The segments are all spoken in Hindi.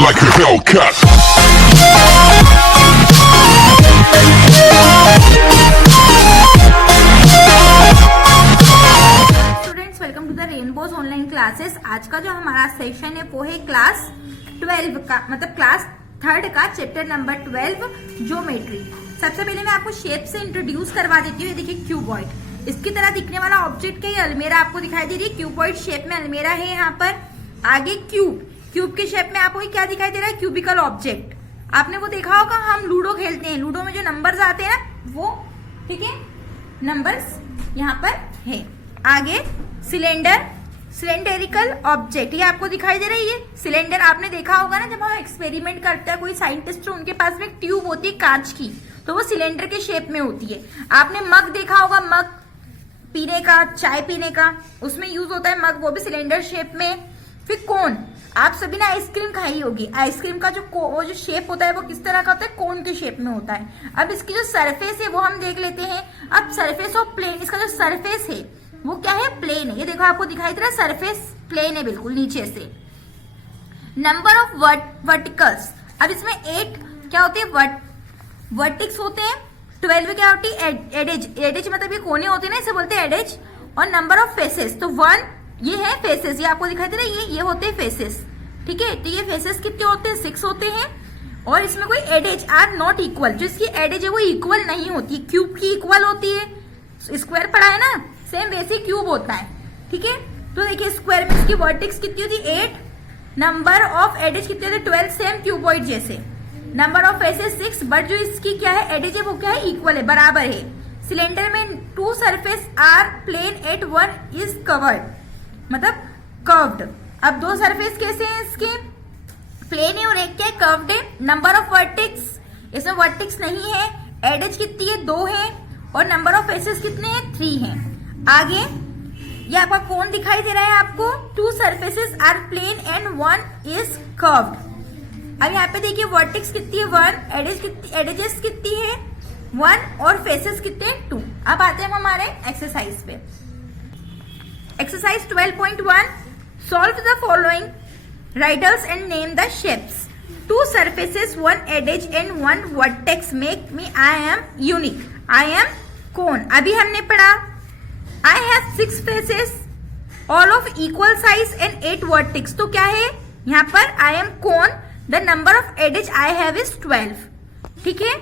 like a Hellcat. Students, welcome to the rainbows online classes. आज का जो हमारा सेशन है वो है क्लास 12 का, मतलब क्लास 3rd का चैप्टर नंबर 12 ज्योमेट्री। सबसे पहले मैं आपको शेप से इंट्रोड्यूस करवा देती हूँ। देखिए क्यूबॉइड, इसकी तरह दिखने वाला ऑब्जेक्ट है, अलमीरा आपको दिखाई दे रही है। क्यूबॉइड शेप में अलमीरा है यहाँ पर। आगे क्यूब, क्यूब के शेप में आपको क्या दिखाई दे रहा है? Cubical object. आपने वो देखा होगा, हम लूडो खेलते हैं, लूडो में जो नंबर्स आते हैं ना वो, ठीक है, नंबर्स यहाँ पर है। आगे सिलेंडर, सिलेंडरिकल ऑब्जेक्ट, ये आपको दिखाई दे रही है सिलेंडर। आपने देखा होगा ना, जब हम एक्सपेरिमेंट करते हैं, कोई साइंटिस्ट हो, उनके पास में एक ट्यूब होती है कांच की, तो वो सिलेंडर के शेप में होती है। आपने मग देखा होगा, मग पीने का, चाय पीने का, उसमें यूज होता है मग, वो भी सिलेंडर शेप में। फिर कोन, आप सभी ने आइसक्रीम खाई होगी, आइसक्रीम का जो वो जो शेप होता है वो किस तरह का होता है? कोन के शेप में होता है। अब इसकी जो सरफेस है वो हम देख लेते हैं। अब सरफेस ऑफ प्लेन, इसका जो सरफेस है वो क्या है? प्लेन है। ये देखो आपको दिखाई दे रहा है, सरफेस प्लेन है बिल्कुल नीचे से। नंबर ऑफ वर्टिकल्स, अब इसमें 8 क्या होते हैं? वर्टिक्स होते हैं। 12 क्या होती है? एडेज, एडेज मतलब ये कोने होते हैं ना, इसे बोलते हैं एडेज। और नंबर ऑफ फेसेस, तो 1 ये है फेसेस, ये आपको दिखाई दे रहा है, ये होते हैं फेसेस, ठीक है। तो ये फेसेस कितने होते हैं? 6 होते हैं। और इसमें कोई एडेज आर नॉट इक्वल, जो इसकी एडेज है वो इक्वल नहीं होती। क्यूब की इक्वल होती है, स्क्वायर पढ़ा है ना, सेम वैसे क्यूब होता है, ठीक है। तो देखिए स्क्वायर में इसकी वर्टेक्स कितनी होती है? 8। नंबर ऑफ एडेज कितने होते हैं? 12, सेम क्यूबॉइड जैसे। नंबर ऑफ फेसेस 6, बट जो इसकी क्या है? एडेज है वो क्या है? इक्वल है, बराबर है। सिलेंडर में 2 surface are plane at 1 is covered, मतलब कर्व्ड। अब 2 सरफेस कैसे हैं इसके? प्लेन है और एक क्या है? कर्व्ड है। नंबर ऑफ वर्टेक्स, इसमें वर्टेक्स नहीं है। एडेज कितनी है? 2 है। और नंबर ऑफ फेसेस कितने हैं? 3 हैं। आगे ये आपका कौन दिखाई दे रहा है आपको? 2 surfaces are plane and 1 is curved. अब यहाँ पे देखिए वर्टेक्स कितनी है? 1। एडेजेस कितनी है? 1। और फेसेस कितने हैं? 2। अब आते हैं हमारे एक्सरसाइज पे। Exercise 12.1, solve the following riddles and name the shapes. 2 surfaces, 1 edge and 1 vertex make me I am unique. I am cone. अभी हमने पढ़ा I have 6 faces, all of equal size and 8 vertex. तो क्या है यहाँ पर? I am cone. The number of edge I have is 12. ठीक है।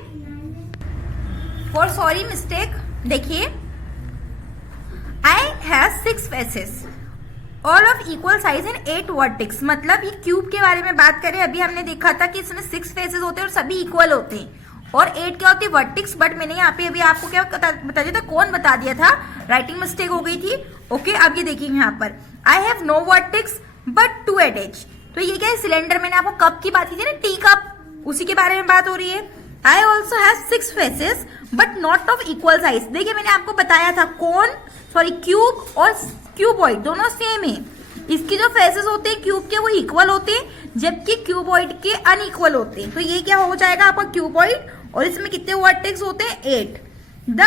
For sorry mistake, देखिए I have 6 faces, all of equal size and 8 vertex। मतलब ये क्यूब के बारे में बात करें, अभी हमने देखा था कि इसमें 6 फेसेस होते हैं और सभी इक्वल होते हैं, और 8 क्या होती है? वर्टेक्स। बट मैंने यहाँ पे अभी आपको क्या बता दिया था? कौन बता दिया था, राइटिंग मिस्टेक हो गई थी। ओके, अब ये देखिए यहाँ पर I have no vertex but 2 edges. तो ये क्या है? सिलेंडर। मैंने आपको कप की बात की थी ना, टी कप, उसी के बारे में बात हो रही है। I also have 6 faces but not of equal size. देखिए मैंने आपको बताया था कौन, सॉरी क्यूब और क्यूबॉइड दोनों सेम है। इसके जो फेसेस होते हैं क्यूब के वो इक्वल होते हैं, जबकि क्यूबॉइड के अनइक्वल होते हैं। तो ये क्या हो जाएगा आपका? क्यूबॉइड। और इसमें कितने वर्टेक्स होते हैं? 8। The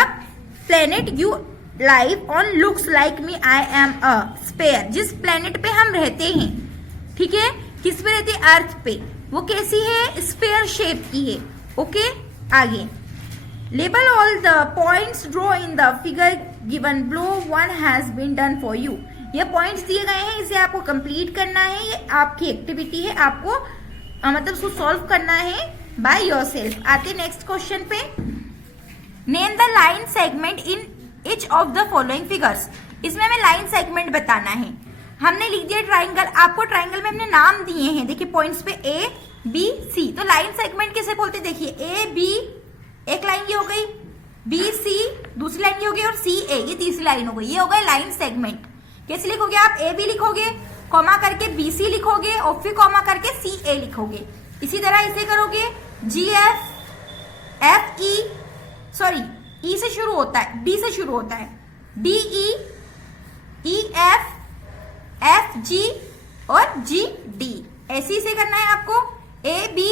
planet you live on looks like me I am a sphere. जिस प्लेनेट पे हम रहते हैं, ठीक है, किस पे रहते हैं? अर्थ पे। वो कैसी है? स्फेयर शेप की है। ओके, आगे label all the points draw in the figure given below 1 has been done for you. ये पॉइंट्स दिए गए हैं, इसे आपको कंप्लीट करना है। ये आपकी एक्टिविटी है, आपको मतलब उसको सॉल्व करना है बाय योरसेल्फ। आते नेक्स्ट क्वेश्चन पे। Name the line segment in each of the following figures. इसमें हमें लाइन सेगमेंट बताना है। हमने लिख दिया ट्राइंगल, आपको ट्राइंगल में हमने नाम दिए हैं। देखिए पॉइंट्स पे A, B, C। तो लाइन सेगमेंट किसे बोलते हैं? देखिए A, B एक लाइन ये हो गई, B, C दूसरी लाइन ये हो गई, और C, A ये तीसरी लाइन हो गई। ये हो गए लाइन सेगमेंट। कैसे लिखोगे आप? A, B लिखोगे, कॉमा करके B, C लिखोगे, और फिर कॉमा करके C, A लिखोगे। इसी तरह इसे करोगे G, F, E, sorry E से शुरू होता है, D से शुरू होता है, D, E, F, F, G और G, D। ऐसे इसे करना है आपको। A, B,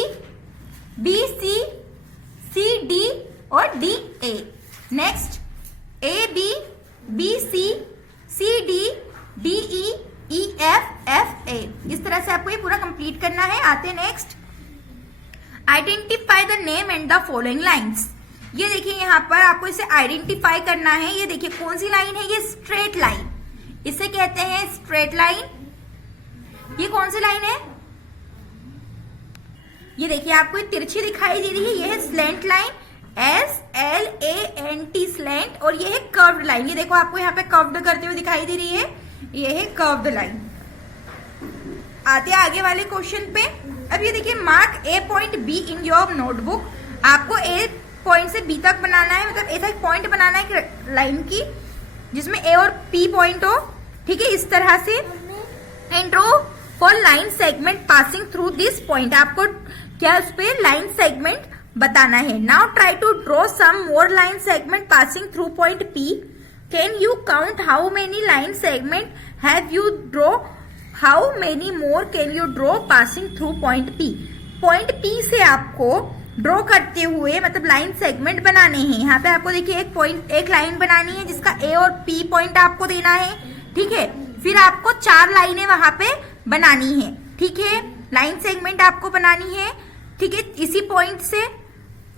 B, C, C, D और D, A। Next A, B, B, C, C, D, D, E EFFA। इस तरह से आपको ये पूरा कंप्लीट करना है। आते हैं next, identify the name and the following lines. ये देखिए यहाँ पर आपको इसे आइडेंटिफाई करना है। ये देखिए कौन सी लाइन है, ये स्ट्रेट लाइन, इसे कहते हैं स्ट्रेट लाइन। ये कौन सी लाइन है, ये देखिए आपको ये तिरछी दिखाई दे रही है, ये है स्लैंट लाइन, SLANT स्लैंट। और ये है कर्व्ड लाइन, ये देखो आपको यहाँ पे कर्व्ड करते हुए दिखाई दे रही है, ये है कर्व्ड लाइन। आते आगे वाले क्वेश्चन पे। अब ये देखिए, mark A point B in your notebook. आपको A पॉइंट से B तक बनाना है, मतलब ऐसा एक पॉइंट बनाना है लाइन की जिसमें A और P पॉइंट हो, ठीक है, इस तरह से। And draw four line segment passing through this point. आपको क्या उस पे लाइन सेगमेंट बताना है। Now try to draw some more line segment passing through point P। Can you count how many line segment have you draw, how many more can you draw passing through point P। Point P से आपको ड्रॉ करते हुए मतलब लाइन सेगमेंट बनाने हैं। यहाँ पे आपको देखिए एक लाइन बनानी है जिसका A और P पॉइंट आपको देना है, ठीक है। फिर आपको 4 लाइनें वहां पे बनानी है, ठीक है, लाइन सेगमेंट आपको बनानी है, ठीक है, इसी पॉइंट से।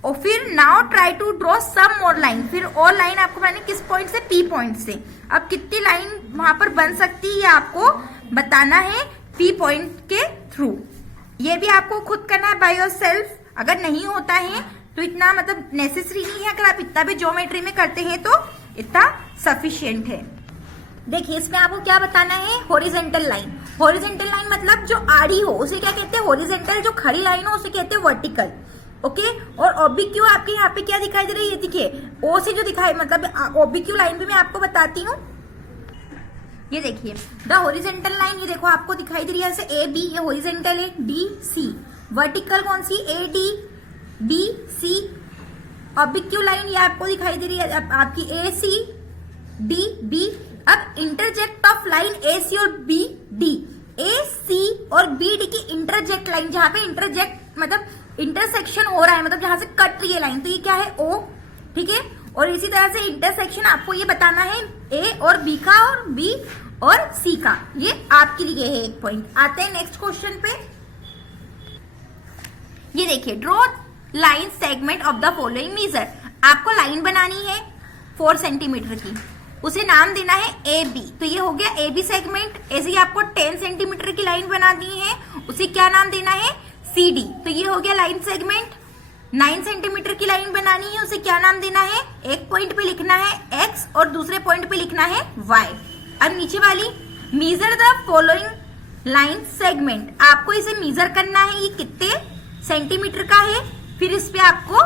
और फिर now try to draw some more line, फिर और लाइन आपको बनानी किस पॉइंट से, P पॉइंट से। अब कितनी लाइन वहां पर बन सकती है आपको बताना है P पॉइंट के थ्रू। ये भी आपको खुद करना है बाय योर सेल्फ। अगर नहीं होता है तो इतना मतलब नेसेसरी नहीं है, अगर आप इतना भी ज्योमेट्री में करते हैं तो इतना सफिशिएंट है। देखिए इसमें आपको क्या बताना है, हॉरिजॉन्टल लाइन। हॉरिजॉन्टल लाइन मतलब जो आड़ी हो उसे क्या कहते हैं, हॉरिजॉन्टल। जो खड़ी लाइन हो उसे कहते हैं वर्टिकल, ओके। और ऑब्लिक्यू आपके यहाँ पे क्या दिखाई दे रही है, देखिए ओ से जो दिखाई मतलब ऑब्लिक्यू लाइन भी मैं आपको बताती हूँ। ये देखिए द हॉरिजॉन्टल लाइन, ये देखो आपको दिखाई दे रही है ऐसे AB, ये हॉरिजॉन्टल है, DC वर्टिकल कौन सी, AD BC। ऑब्लिक्यू लाइन ये आपको दिखाई दे रही है आपकी AC DB। अब इंटरजेक्ट ऑफ लाइन AC और BD, AC और BD की इंटरजेक्ट लाइन, जहां पे इंटरजेक्ट मतलब इंटरसेक्शन हो रहा है, मतलब जहां से कट रही है लाइन, तो ये क्या है O, ठीक है। और इसी तरह से इंटरसेक्शन आपको ये बताना है A और B का और B और C का, ये आपके लिए है एक पॉइंट। आते हैं नेक्स्ट क्वेश्चन पे। ये देखिए draw line segment of the following measure. आपको लाइन बनानी है 4 सेंटीमीटर की, उसे नाम देना है AB। तो ये हो गया AB सेगमेंट। ऐसे ही आपको 10 सेंटीमीटर की लाइन बनानी है, उसे क्या नाम देना है, CD। तो ये हो गया लाइन सेगमेंट। 9 सेंटीमीटर की लाइन बनानी है, उसे क्या नाम देना है, एक पॉइंट पे लिखना है X और दूसरे पॉइंट पे लिखना है Y। अब नीचे वाली, measure the following line segment. आपको इसे मेजर करना है, ये कितने सेंटीमीटर का है, फिर इस पे आपको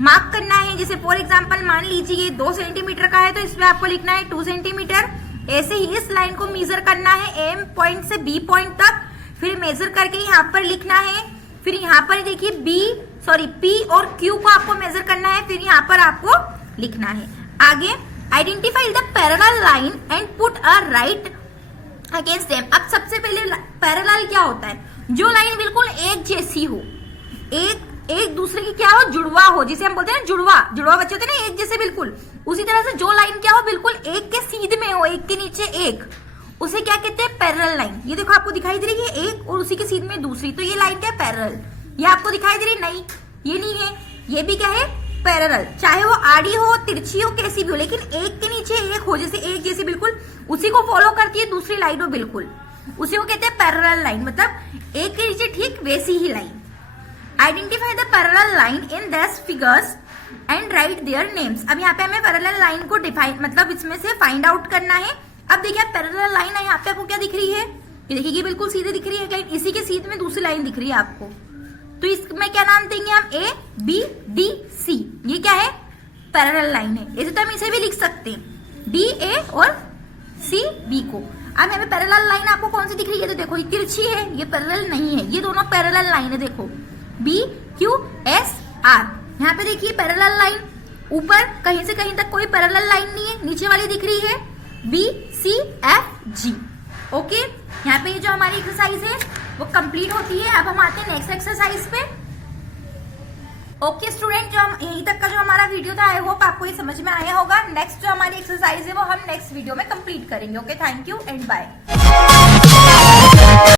मार्क करना है। जैसे फॉर एग्जांपल मान लीजिए ये 2 सेंटीमीटर का है, तो इसमें आपको लिखना है 2 सेंटीमीटर। ऐसे ही इस लाइन को मेजर करना है M पॉइंट से B पॉइंट तक, फिर मेजर करके यहाँ पर लिखना है। फिर यहाँ पर देखिए P और Q को आपको मेजर करना है, फिर यहाँ पर आपको लिखना है। आगे identify the parallel line and put a right against them. अब सबसे पहले पैरेलल क्या होता है, जो लाइन बिल्कुल एक जैसी हो, एक दूसरे की क्या हो, जुड़वा हो, जिसे हम बोलते हैं ना जुड़वा बच्चे होते हैं ना एक जैसे बिल्कुल। उसी तरह से जो लाइन क्या हो बिल्कुल एक के सीध में हो, एक के नीचे एक, उसे क्या कहते हैं, पैरेलल लाइन। ये देखो आपको दिखाई दे रही है एक और उसी के सीध में दूसरी, तो ये लाइन क्या है, पैरेलल। ये आपको दिखाई दे रही है, नहीं ये नहीं है, ये भी क्या है, पैरेलल। चाहे वो आड़ी हो, तिरछी हो, कैसी भी हो, लेकिन एक के नीचे एक हो, जैसे एक जैसी बिल्कुल उसी को फॉलो करती है दूसरी लाइन हो बिल्कुल, उसी को कहते हैं पैरेलल लाइन। मतलब एक के नीचे ठीक वैसी ही line. Identify the parallel line in this figures and write their names. अब यहाँ पे हमें पैरेलल लाइन को डिफाइन मतलब इसमें से फाइंड आउट करना है। अब देखिए पैरेलल लाइन है, यहाँ पे आपको क्या दिख रही है, ये देखिए ये बिल्कुल सीधे दिख रही है, कहीं इसी के सीध में दूसरी लाइन दिख रही है आपको, तो इसमें क्या नाम देंगे हम, A B D C। ये क्या है, पैरेलल लाइन है। ऐसे तो हम इसे भी लिख सकते हैं D A और C B को। अब हमें पैरेलल लाइन आपको कौन सी दिख रही है, तो देखो ये तिरछी है, ये पैरेलल नहीं है, ये दोनों पैरेलल लाइन है। देखो B Q S R, यहाँ पे देखिए पैरेलल लाइन, ऊपर कहीं से कहीं तक कोई पैरेलल लाइन नहीं है, नीचे वाली दिख रही है B C F G। Okay, यहाँ पे ये जो हमारी एक्सरसाइज है वो कंप्लीट होती है। अब हम आते हैं नेक्स्ट एक्सरसाइज पे। ओके स्टूडेंट, जो हम यहीं तक का जो हमारा वीडियो था, आई होप आपको ये समझ में आया होगा। नेक्स्ट जो हमारी एक्सरसाइज है वो हम नेक्स्ट वीडियो में कंप्लीट करेंगे। Okay, thank you and bye.